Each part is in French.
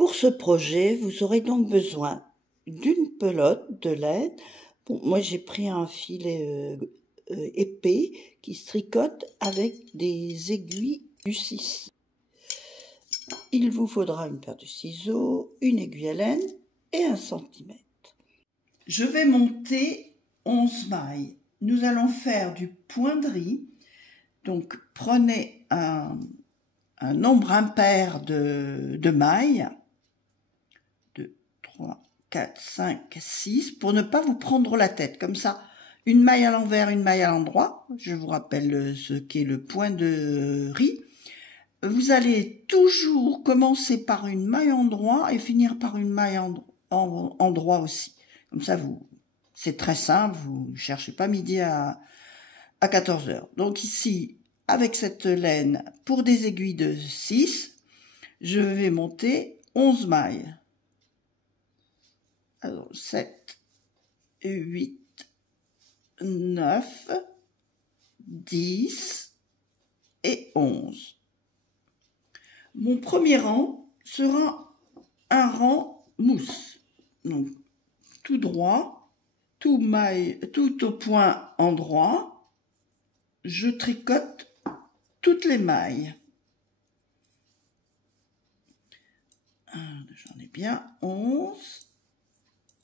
Pour ce projet, vous aurez donc besoin d'une pelote de laine. Bon, moi j'ai pris un filet épais qui se tricote avec des aiguilles du 6. Il vous faudra une paire de ciseaux, une aiguille à laine et 1 cm. Je vais monter 11 mailles. Nous allons faire du point de riz. Donc prenez un nombre impair de mailles. 2, 3, 4, 5, 6, pour ne pas vous prendre la tête. Comme ça, une maille à l'envers, une maille à l'endroit. Je vous rappelle ce qu'est le point de riz. Vous allez toujours commencer par une maille endroit et finir par une maille endroit aussi. Comme ça, c'est très simple, vous ne cherchez pas midi à 14 h. Donc ici, avec cette laine, pour des aiguilles de 6, je vais monter 11 mailles. Alors, 7, 8, 9, 10 et 11. Mon premier rang sera un rang mousse. Donc, tout droit, tout au point endroit, je tricote toutes les mailles. J'en ai bien 11,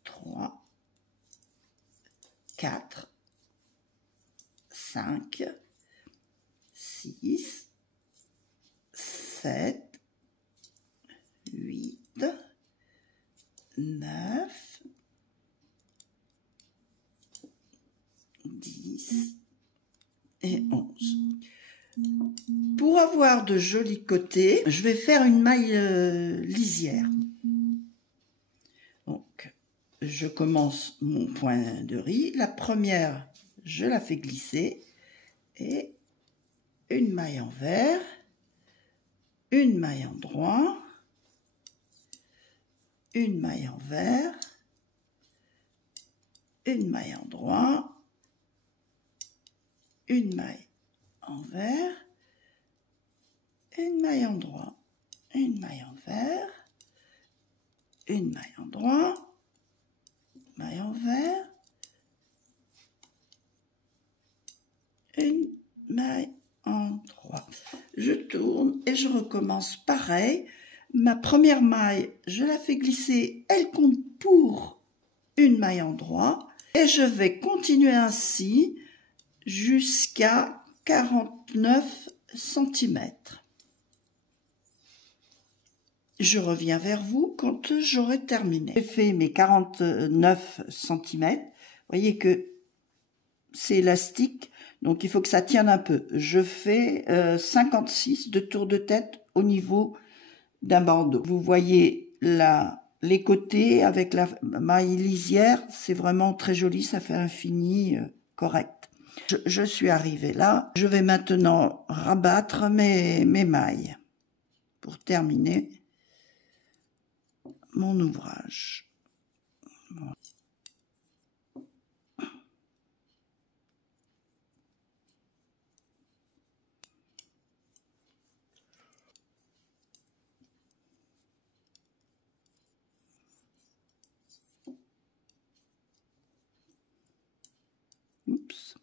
3, 4, 5, 6, 7, 8, 9, 10 et 11. Pour avoir de jolis côtés, je vais faire une maille lisière. Donc, je commence mon point de riz. La première, je la fais glisser et une maille envers, une maille endroit, une maille envers, une maille endroit, une maille envers, une maille endroit, une maille envers, une maille endroit, maille envers, une maille endroit. Je tourne et je recommence pareil. Ma première maille, je la fais glisser, elle compte pour une maille endroit et je vais continuer ainsi jusqu'à 49 cm. Je reviens vers vous quand j'aurai terminé. J'ai fait mes 49 cm. Vous voyez que c'est élastique, donc il faut que ça tienne un peu. Je fais 56 de tours de tête au niveau d'un bandeau. Vous voyez là les côtés avec la maille lisière, c'est vraiment très joli, ça fait un fini correct. Je suis arrivée là. Je vais maintenant rabattre mes mailles pour terminer mon ouvrage. Voilà. Oups.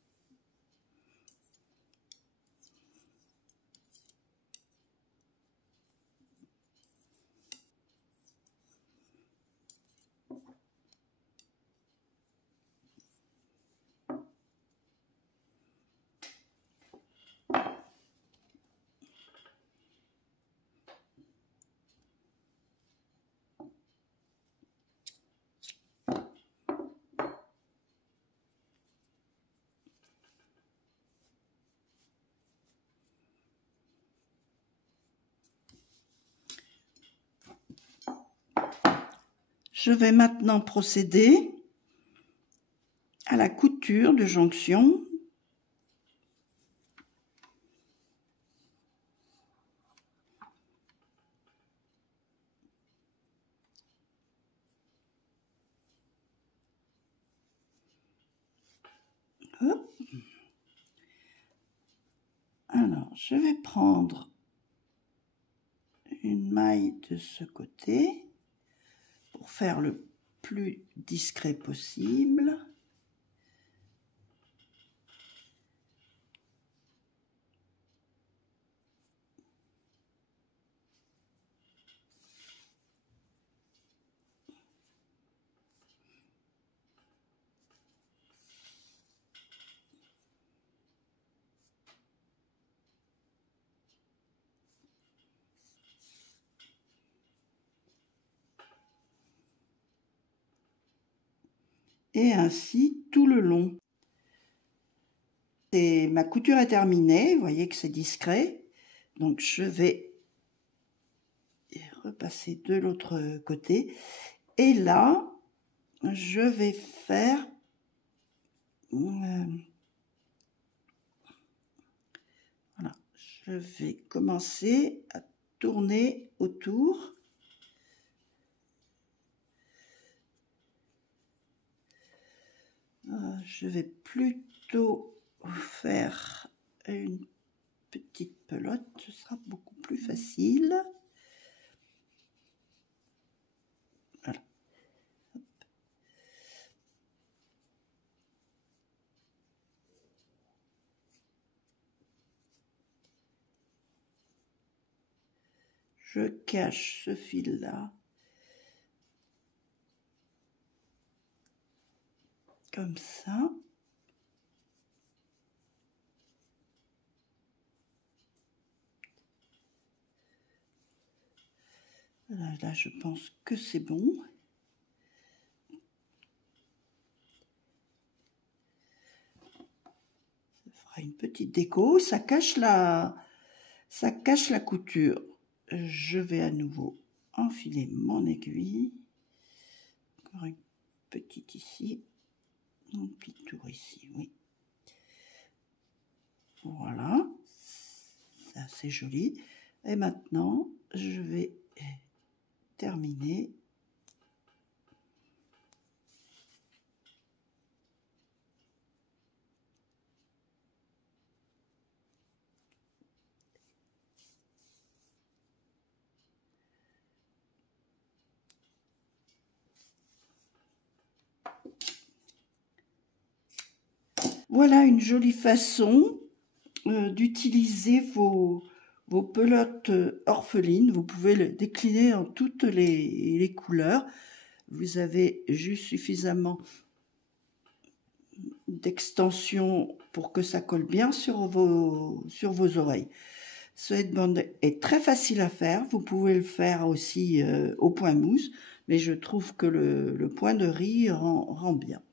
Je vais maintenant procéder à la couture de jonction. Hop. Alors, je vais prendre une maille de ce côté pour faire le plus discret possible. Et ainsi tout le long. Et ma couture est terminée, vous voyez que c'est discret. Donc je vais repasser de l'autre côté. Et là, je vais faire voilà, je vais commencer à tourner autour. Je vais plutôt faire une petite pelote, ce sera beaucoup plus facile. Voilà. Je cache ce fil-là. Comme ça. Voilà, là, je pense que c'est bon. Ça fera une petite déco. Ça cache la couture. Je vais à nouveau enfiler mon aiguille. Encore une petite ici. Un petit tour ici, oui. Voilà, c'est assez joli. Et maintenant, je vais terminer. Voilà une jolie façon d'utiliser vos pelotes orphelines. Vous pouvez le décliner en toutes les couleurs. Vous avez juste suffisamment d'extension pour que ça colle bien sur vos oreilles. Ce headband est très facile à faire. Vous pouvez le faire aussi au point mousse, mais je trouve que le point de riz rend bien.